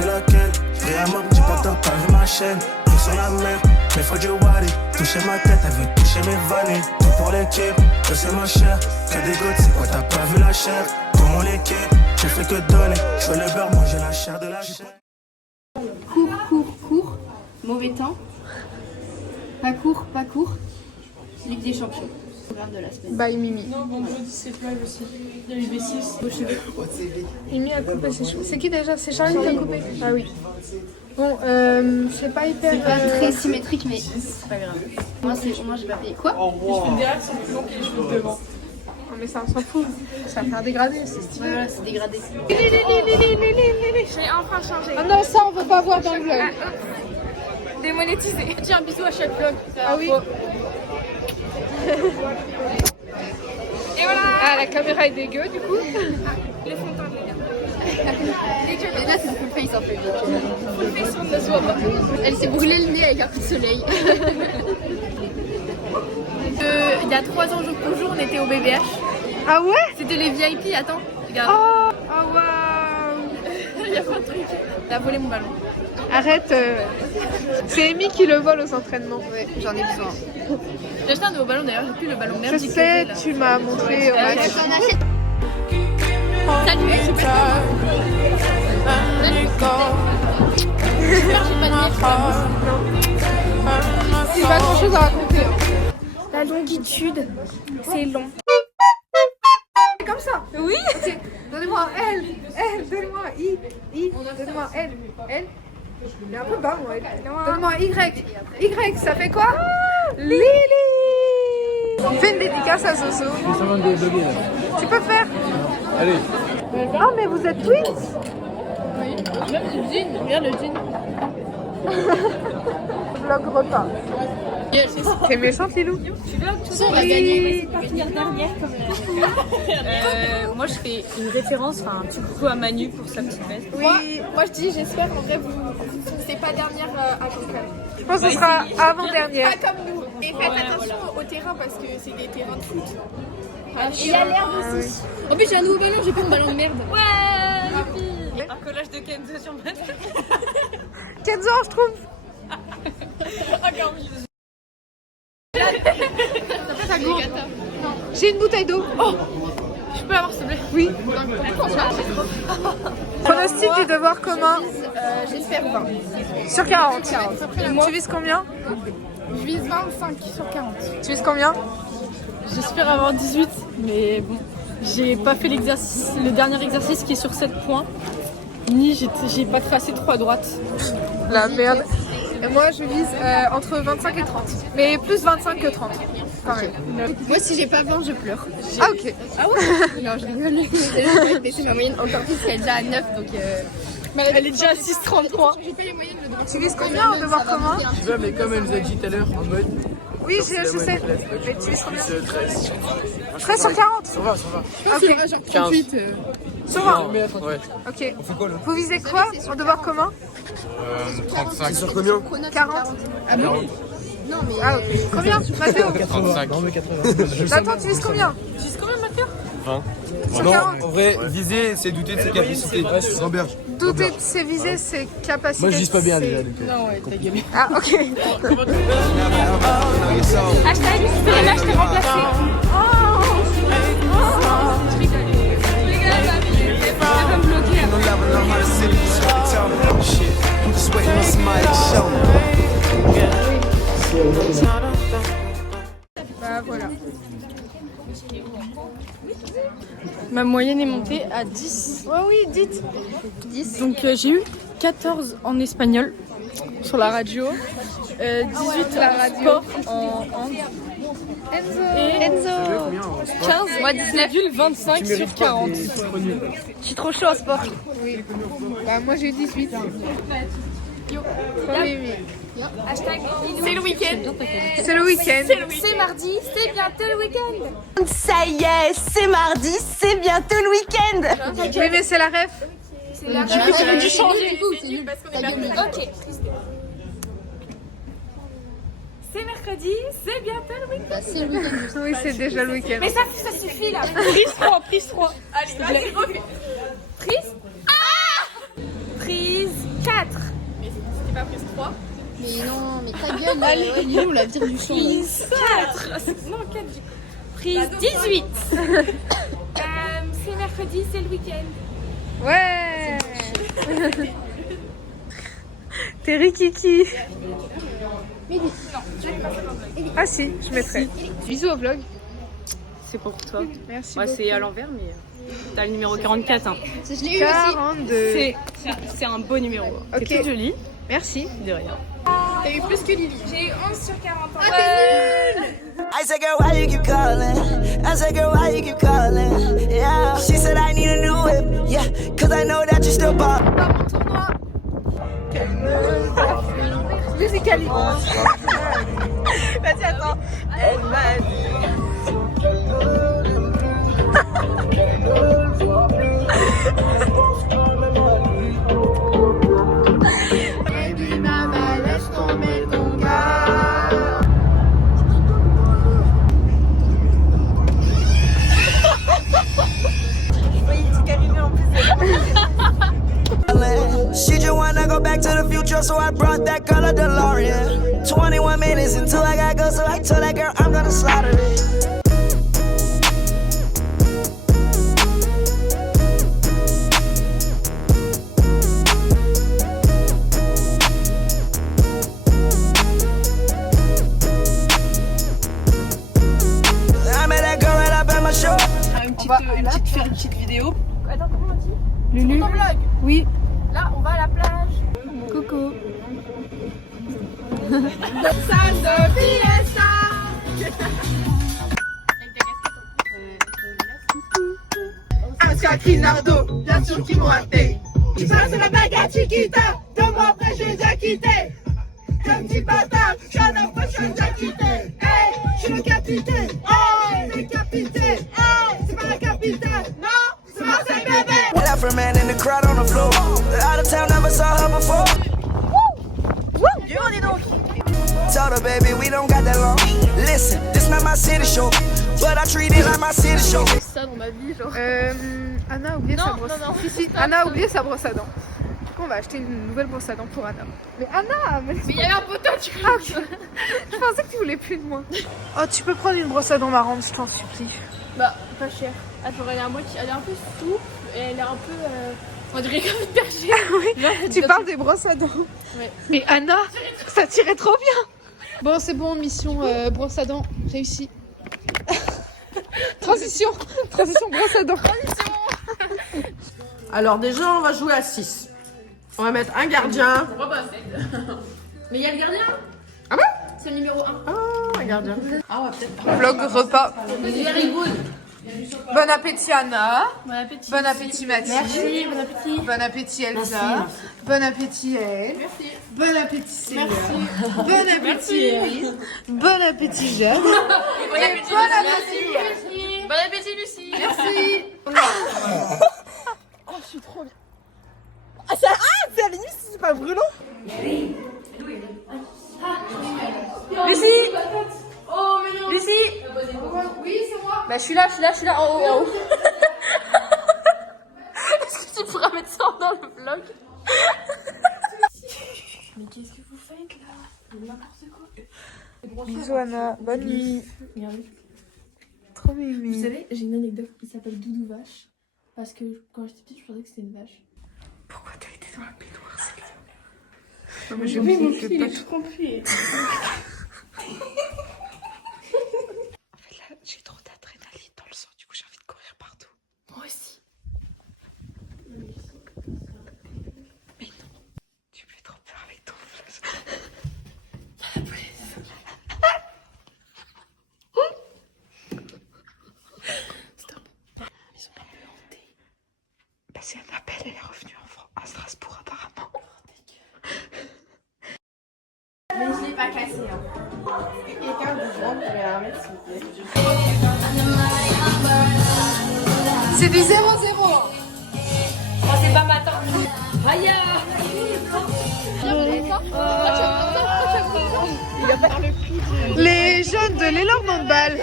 fais laquelle? Pris à mort, dis pas que t'as vu ma chaîne. Tout sur la mer, mais faut du wari. Toucher ma tête, elle veut toucher mes vanilles. Tout pour l'équipe, que c'est ma chère. Que des gouttes, c'est quoi t'as pas vu la chair? Tout mon équipe, j'ai fait que donner. Je fais le beurre, manger la chair de la chair. Cours. Mauvais temps. Pas court. Ligue des champions. Programme de la semaine. Bye Mimi. Non, vendredi c'est plage aussi. Il y a eu B6. Beaux cheveux. Mimi a coupé ses cheveux. C'est qui déjà? C'est Charlie qui a coupé? Ah oui. Bon, c'est pas hyper... C'est pas très symétrique, mais c'est pas grave. Moi j'ai pas payé. Quoi? Les cheveux derrière sont plus longs que les cheveux de devant. Non mais ça on s'en fout. Ça va faire dégrader, c'est stylé. Voilà, c'est dégradé. J'ai enfin changé. Ah non, ça on veut pas voir dans le vlog. Démonétisé. Tiens, un bisou à chaque vlog. Ah oui. Et voilà. Ah, la caméra est dégueu du coup. Les fontaines, les gars. Et là, c'est une full face en fait. Full face, on ne se voit pas. Elle s'est brûlée le nez avec un coup de soleil. Il y a 3 ans jour pour jour, on était au BBH. Ah ouais? C'était les VIP, attends, regarde. Oh waouh. Il y a pas de truc. Elle a volé mon ballon. Arrête. C'est Amy qui le vole aux entraînements. Ouais, j'en ai besoin. J'ai acheté un nouveau ballon d'ailleurs, j'ai plus le ballon merde. Je sais, tu m'as montré au match. Salut. C'est pas grand chose à raconter. La longitude, c'est long. C'est comme ça. Oui. Okay. Donnez-moi L, donnez-moi I, donnez-moi L. Il est un peu bas, moi. Donne-moi Y, ça fait quoi? Lily. Fais une dédicace à Zozo. Tu peux faire? Allez. Ah, mais vous êtes twins? Oui. Même le jean, regarde le jean. Vlog repas. T'es méchante, Lilou? On va gagner, pas finir dernière comme moi je fais une référence, enfin un petit coucou à Manu pour sa petite veste. Oui. Moi je dis j'espère en vrai vous c'est pas dernière à Cancun. Je pense que ce sera avant-dernière. Pas comme nous. Et faites attention au terrain parce que c'est des terrains de foot. Et il y a l'herbe aussi. En plus j'ai un nouveau ballon, j'ai pas mon ballon de merde. Ouais. Un collage de Kenzo sur ma tête. Kenzo, je trouve. J'ai une bouteille d'eau. Oh, je peux l'avoir s'il te plaît? Oui. Pronostic du devoir commun. J'espère 20. Sur 40. Tu vises combien? Je vise 25 sur 40. Tu vises combien? J'espère avoir 18, mais bon, j'ai pas fait l'exercice, le dernier exercice qui est sur 7 points, ni j'ai pas tracé 3 droites. La merde. Et moi je vise entre 25 et 30. Mais plus 25 que 30. Quand même. Moi, si j'ai pas 20, je pleure. Ah ok. Ah ouais? Non, je rigole. Je vais baisser ma moyenne encore plus qu'elle est déjà à 9, donc... Elle est déjà à 6,33. J'ai pas les moyennes, le droit. Tu vises combien au devoir commun? Tu vois, mais comme elle nous a dit tout à l'heure, en mode. Oui, je sais. Mais tu vises combien? 13. 13 sur 40. Ça va. Ok. 15. Sur 20. Ouais. Ok. Vous visez quoi au devoir commun? 35. Sur combien? 40. Ah bon? Non, mais... Ah ok. Combien Mathéo? 35. Attends, tu vises combien? Tu sais combien, Mathieu? 20. Sur Non, 40. en vrai, viser, c'est douter de ses capacités. Robert. Douter de ses visées, ses capacités. Moi, je vise pas bien déjà. Non, ouais, ta gueule. Ah ok. Hashtag, Serena, je t'ai remplacé. Bah voilà. Ma moyenne est montée à 10. Ouais, oui, dites. 10. Donc j'ai eu 14 en espagnol sur la radio, 18 la radio. sport en hand et 15, moi 19,25 sur 40. Je suis trop chaud en sport. Oui. Bah moi j'ai eu 18. Hashtag c'est le week-end. C'est le week-end. C'est mardi, c'est bientôt le week-end. Ça y est, c'est mardi, c'est bientôt le week-end. Oui mais c'est la ref. C'est la Du coup, j'aurais dû changer. C'est nul parce qu'on est bientôt. Ok. C'est mercredi, c'est bientôt le week-end. Bah, c'est le week-end. Oui c'est déjà le week-end. Mais ça suffit là. Prise 3. Allez, vas-y, refais. Prise. Ah Prise Il est où la tire du son? Prise 4. Non, 4 du coup. Prise 18. C'est mercredi, c'est le week-end. Ouais. T'es Rikiki. Ah si, je mettrai. Bisous au vlog. C'est pour toi. Merci Ouais, beaucoup. c'est à l'envers, mais t'as le numéro 44. Hein. Je l'ai eu aussi. 42. C'est un beau numéro. Ok. C'est toute jolie. Merci. De rien. T'as eu plus que Lily. J'ai eu 11 sur 40 ans. I said, girl, why you keep calling? I said, girl, why you keep calling? Yeah. She said, I need a new whip. Yeah, cause I know that you still ball. Musicali. Vas-y, attends. Elle m'a She just wanna go back to the future, so I brought that girl a DeLorean. 21 minutes until I gotta go, so I told that girl I'm gonna slaughter it. I met that girl right up at my show. Faire une petite vidéo. Attends, comment on dit? Lulu. Ton vlog. Oui. Là, on va à la plage. Coucou. Salle de fiesta. Asca Nardo, bien sûr qu'ils m'ont raté. Ça c'est la blague à Chiquita, 2 mois après je les ai quittés. Comme dit Bata, je suis un enfant, je suis déjà quitté. Hey, je suis le capitaine, hey, c'est capitaine, hey, c'est pas la capitaine, non, c'est pas sa bébé. Left her man in the crowd on the floor. Out of town, never saw her before. Told her, baby, we don't got that long. Listen, this not my city show, but I treat it like my city show. Ça dans ma vie, genre. Anna a oublié sa brosse. non. Si, Anna a oublié sa brosse à dents. Du coup, on va acheter une nouvelle brosse à dents pour Anna. Mais Anna, mais Mais il y avait un poteau, tu ah, ok. Je pensais que tu voulais plus de moi. Oh, tu peux prendre une brosse à dents marrante, je t'en supplie. Bah, pas cher. Attends, elle est à moitié. Elle est un peu souple et elle est un peu. On dirait comme une bergère. Tu parles des brosses à dents. Ouais. Mais Anna, ça tirait trop bien. Bon, c'est bon, mission brosse à dents réussie. Transition brosse à dents. Alors déjà on va jouer à 6. On va mettre un gardien. Mais il y a le gardien. Ah bon? C'est le numéro 1. Ah, un gardien. Ah ouais, peut-être. Vlog repas. Very good. Bon appétit Anna. Bon appétit. Bon appétit Mathilde. Merci, bon appétit. Bon appétit Elsa. Bon appétit Elle. Merci. Bon appétit Célia. Merci. Bon appétit Eris. Bon appétit Jeanne. Bon appétit. Bon appétit. Merci. Bon appétit, Lucie. Merci. Oh, je suis trop bien. Ah, c'est à la limite, c'est pas brûlant. Lucie. Oh, mais non. Lucie. Oui, c'est moi. Bah je suis là. En haut. Est-ce que tu pourras mettre ça dans le vlog? Mais qu'est-ce que vous faites là? N'importe quoi. Bisous Anna. Bonne nuit. Regardez. Trop Vous mimi. savez, j'ai une anecdote qui s'appelle Doudou Vache. Parce que quand j'étais petite, je pensais que c'était une vache. Pourquoi t'as été dans la baignoire Oui, mon fils, il est tout compris. En fait là, j'ai trop d'adrénaline dans le sang, du coup j'ai envie de courir partout. Moi aussi. Mais non, tu me fais trop peur avec ton flash. La police. Stop. Ils sont un peu hantés. Bah c'est un appel, elle est revenue à Strasbourg apparemment. Mais je l'ai pas cassé. Hein. Quelqu'un de grand pourrait la remettre, s'il vous plaît. C'est du 0-0. Oh, c'est pas ma tante. Aïe. Les jeunes de l'élan de handball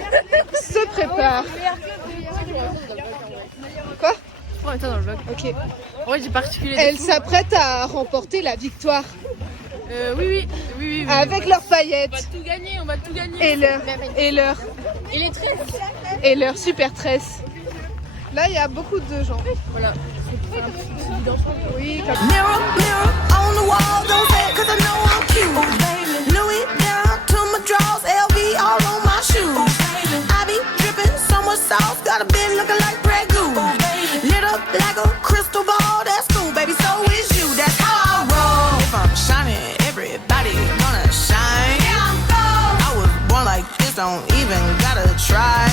se préparent. Quoi? Prends toi dans le vlog. Ok. Ouais, j'ai particulier. Elle s'apprête à remporter la victoire. Oui. Avec leurs paillettes. On va tout gagner, on va tout gagner. Et les tresses. Et leur super tresse. Là, il y a beaucoup de gens. Voilà. Oui, comme... Mirror, mirror on the wall, don't say it 'cause I know I'm cute. Oh, baby. Louis down to my drawers, LV all on my shoes. I be dripping so much sauce, got a bit looking like Grey Goose. Lit up like a crystal ball, that's cool, baby, so is you, that's how I roll. If I'm shining, everybody gonna shine. I was born like this, don't even gotta try.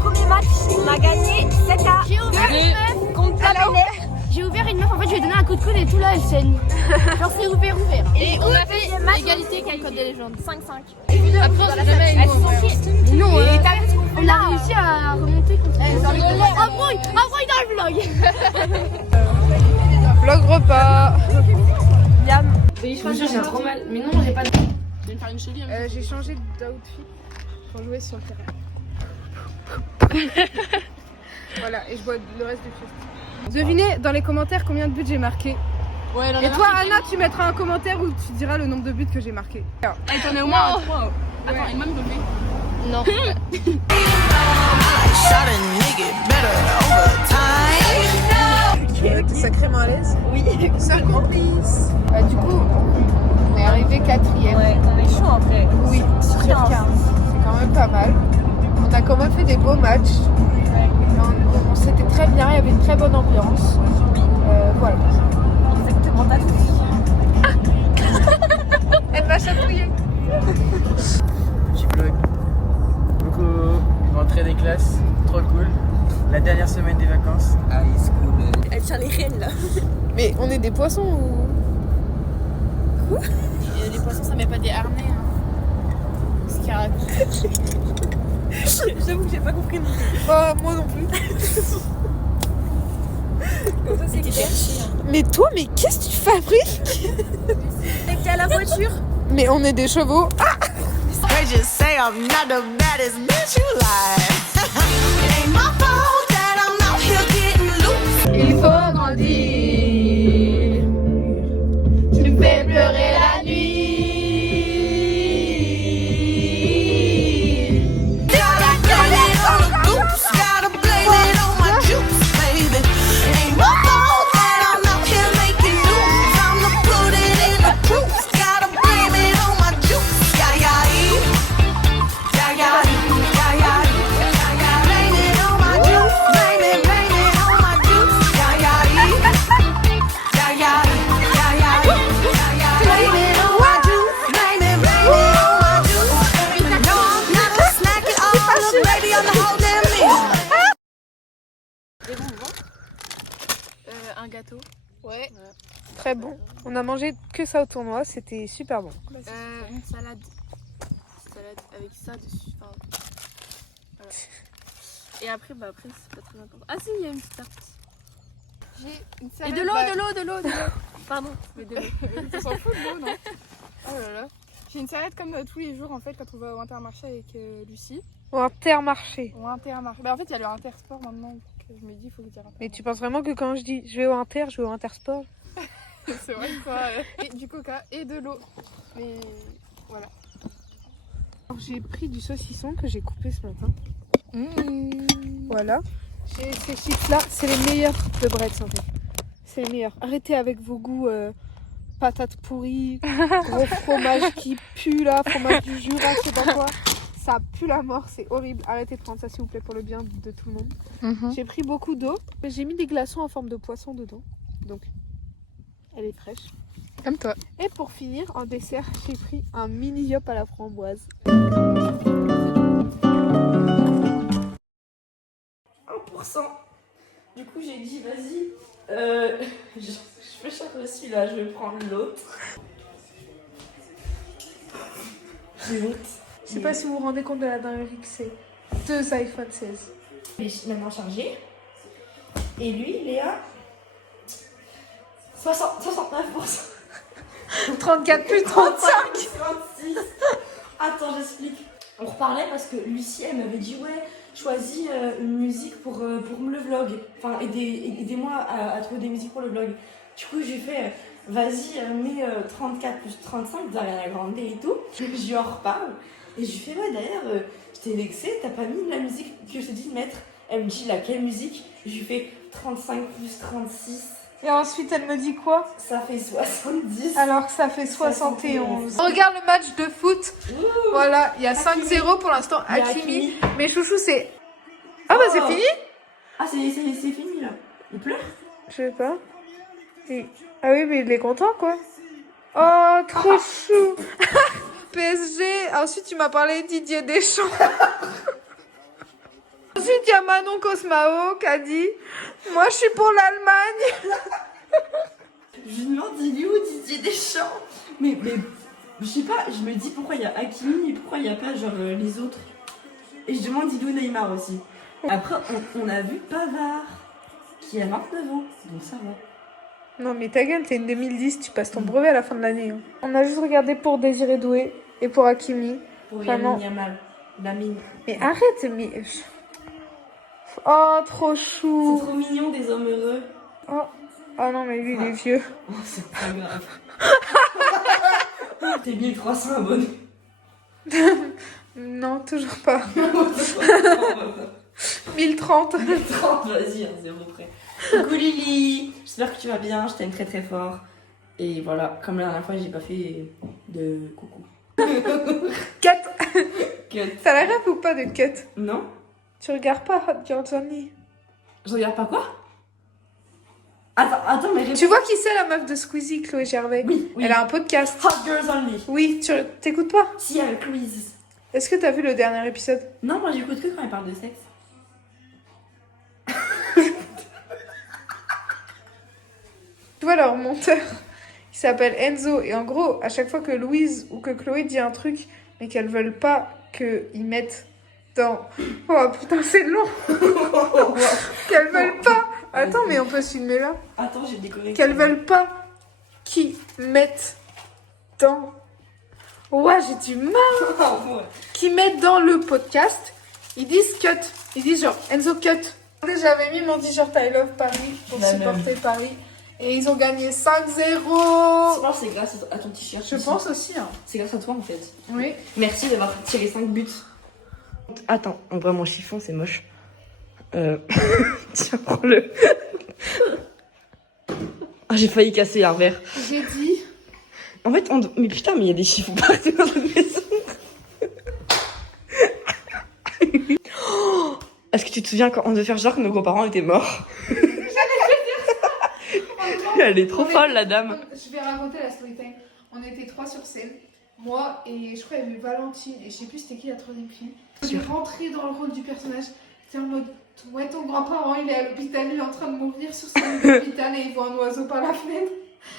Premier match, on a gagné 7-1. J'ai ouvert une meuf, en fait je lui ai donné un coup de coude et tout là elle saigne. Genre c'est ouvert. Et on a fait égalité avec Code des légendes, 5-5. Après on s'est jamais eu. Non, on a réussi à remonter contre embrouille dans le vlog. Vlog repas. J'ai trop mal. Mais non, j'ai pas de... Je vais me faire une cheville. J'ai changé d'outfit pour jouer sur le terrain. Voilà, et je bois le reste du film. Devinez dans les commentaires combien de buts j'ai marqué. Ouais, Et toi, Anna, tu mettras un commentaire où tu diras le nombre de buts que j'ai marqué. T'en es au moins à 3. Attends, et même bébé. Non. T'es sacrément à l'aise. Oui. Ça complice. Du coup, on est arrivé 4ème. Ouais, on est chaud après. Oui, sur 15. C'est quand même pas mal. On a quand même fait des beaux matchs. On s'était très bien, il y avait une très bonne ambiance. Voilà. Exactement, t'as tout dit. Elle m'a chatouillé. Petit vlog. Beaucoup rentrée des classes, trop cool. La dernière semaine des vacances. High school. Elle tient les rênes là. Mais on est des poissons ou... Les poissons, ça met pas des harnais. Ce qu'il raconte. J'avoue que j'ai pas compris. Moi non plus. Comme ça, c'est clair. Mais toi, mais qu'est-ce que tu fabriques? Et t'es à la voiture. Mais on est des chevaux. Ah! They just say I'm not the baddest bitch you like. It ain't my fault that I'm out here getting loose. Il faut grandir. Tu me fais pleurer la nuit. Gotta blame it on the goose. Gotta blame it on my juice, baby. It ain't my fault that I'm out here making news. I'm gonna put it in the proof. Gotta blame it on my juice. Yeah, yeah, yeah, yeah, yeah, yeah. Blame it on my juice. Blame it on my juice. Yeah, yeah, yeah, yeah, yeah, yeah, yeah. Blame it on my juice. Blame it on my juice. No, I'm not a snack at all. Look, baby, I'm the whole damn meal. Un gâteau. Ouais. Très bon. On a mangé que ça au tournoi, c'était super bon. Une salade. Salade avec ça dessus. Enfin, voilà. Et après, après c'est pas très important. Ah si, il y a une petite tarte. J'ai une Et salade. de l'eau. Pardon, mais de l'eau. Tu s'en fous de l'eau, non? Oh là là. J'ai une salade comme tous les jours en fait quand on va au Intermarché avec Lucie. Au Intermarché. Au Intermarché. Bah en fait il y a le Intersport maintenant. Donc je me dis il faut vous dire. Mais tu penses vraiment que quand je dis je vais au Inter, je vais au Intersport? C'est vrai quoi. Et du coca et de l'eau. Mais voilà. J'ai pris du saucisson que j'ai coupé ce matin. Voilà. J'ai ces chips là, c'est les meilleurs de Bretz en fait. C'est les meilleurs. Arrêtez avec vos goûts patates pourries, gros fromage qui pue là, fromage du Jura, je sais pas quoi. Ça pue la mort, c'est horrible. Arrêtez de prendre ça s'il vous plaît pour le bien de tout le monde. J'ai pris beaucoup d'eau, mais j'ai mis des glaçons en forme de poisson dedans. Donc, elle est fraîche. Comme toi. Et pour finir, en dessert, j'ai pris un mini yop à la framboise. 1%. Du coup, j'ai dit, vas-y, je fais charger celui-là, je vais prendre l'autre. J'ai honte. Je sais pas si vous vous rendez compte de la dinguerie que c'est. 2 iPhone 16. Il est maintenant chargé. Et lui, il est à 69%. 34 plus 35. 36. Attends, j'explique. On reparlait parce que Lucie, elle m'avait dit, ouais, choisis une musique pour le vlog. Enfin, aidez-moi à trouver des musiques pour le vlog. Du coup, j'ai fait, vas-y, mets 34 plus 35, Ariana Grande et tout. Je lui en reparle. Et je lui fais, ouais, d'ailleurs, je t'ai vexé, t'as pas mis la musique que je t'ai dit de mettre. Elle me dit, laquelle musique? Je lui fais 35 plus 36. Et ensuite, elle me dit quoi? Ça fait 70. Alors que ça fait 71. On regarde le match de foot. Voilà, il y a 5-0 pour l'instant. Hakimi. Mais chouchou, c'est... Ah bah c'est fini? Ah, c'est fini, là. Il pleure? Je sais pas. Ah oui, mais il est content, quoi. Oh, trop chou. PSG. Ensuite, tu m'as parlé de Didier Deschamps. Ensuite, il y a Manon Cosmao qui a dit « Moi, je suis pour l'Allemagne. » Je me demande, il est où Didier Deschamps? Mais je sais pas, je me dis pourquoi il y a Hakimi et pourquoi il n'y a pas genre les autres. Et je demande il est où Neymar aussi. Après, on a vu Pavard, qui a 29 ans, donc ça va. Non, mais ta gueule, t'es une 2010, tu passes ton brevet à la fin de l'année. Hein. On a juste regardé pour Désiré Doué et pour Hakimi. Pour Vraiment. Yamal, Lamine. Mais arrête, mais... Oh, trop chou. C'est trop mignon des hommes heureux. Oh, oh non, mais lui, il est vieux. Oh, c'est pas grave. T'es 1300 abonnés. Non, toujours pas. 1030. 1030, vas-y, à 0 près. Coucou Lily, j'espère que tu vas bien, je t'aime très très fort. Et voilà, comme la dernière fois, j'ai pas fait de coucou. Cut. Cut. T'as la rêve ou pas de cut? Non? Tu regardes pas Hot Girls Only? Je regarde pas quoi? Attends, mais... Tu vois qui c'est la meuf de Squeezie, Chloé Gervais? Oui. Elle a un podcast. Hot Girls Only. Oui, tu t'écoutes pas? Si, avec Louise. Est-ce que t'as vu le dernier épisode? Non, moi j'écoute que quand elle parle de sexe. Tu vois leur monteur, il s'appelle Enzo. Et en gros, à chaque fois que Louise ou que Chloé dit un truc, mais qu'elles veulent pas qu'ils mettent dans... Oh putain, c'est long. Qu'elles veulent pas... Attends, mais on peut se filmer là. Attends, j'ai décoré. Qu'elles veulent pas qu'ils mettent dans... Ouais, j'ai du mal. Qu'ils mettent dans le podcast, ils disent cut. Ils disent genre Enzo cut. J'avais mis mon t-shirt I Love Paris pour supporter Paris. Et ils ont gagné 5-0. Je pense que c'est grâce à ton t-shirt. Je pense aussi. Hein. C'est grâce à toi en fait. Oui. Merci d'avoir tiré 5 buts. Attends, en vrai, mon chiffon, c'est moche. Tiens, prends-le. Ah, j'ai failli casser un verre. J'ai dit. En fait, mais putain, mais il y a des chiffons partout dans cette maison. Oh, est-ce que tu te souviens quand on devait faire genre que nos grands-parents étaient morts? Elle est trop folle, la dame. Je vais raconter la story time. On était 3 sur scène. Moi et je crois qu'il y avait Valentine et je sais plus c'était qui la troisième fille. J'ai rentré dans le rôle du personnage. C'était en mode, ouais, ton grand-parent il est à l'hôpital, il est en train de mourir sur son lit d'hôpital et il voit un oiseau par la fenêtre.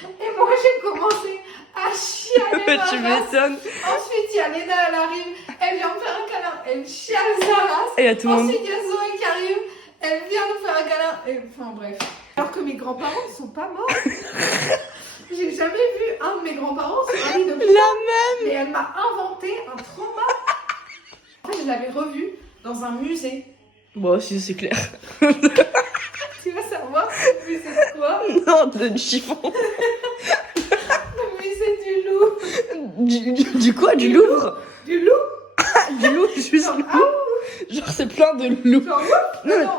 Et moi j'ai commencé à chialer. Tu m'étonnes. Ensuite il y a Léna, elle arrive, elle vient me faire un câlin, elle chiale sa race. Et il y a tout le monde. Ensuite il y a Zoé qui arrive, elle vient nous faire un câlin. Et, enfin bref. Alors que mes grands-parents ne sont pas morts. J'ai jamais vu un de mes grands-parents sur un lit d'hôpital. La même. Et elle m'a inventé un trauma. En fait, je l'avais revu dans un musée. Bon, si c'est clair. Tu veux savoir le musée de quoi? Non, de chiffon. Le musée du loup. Du quoi? Du Louvre? Du loup? Du loup, juste Genre, loup. Genre, c'est plein de loups. Genre, Non, non,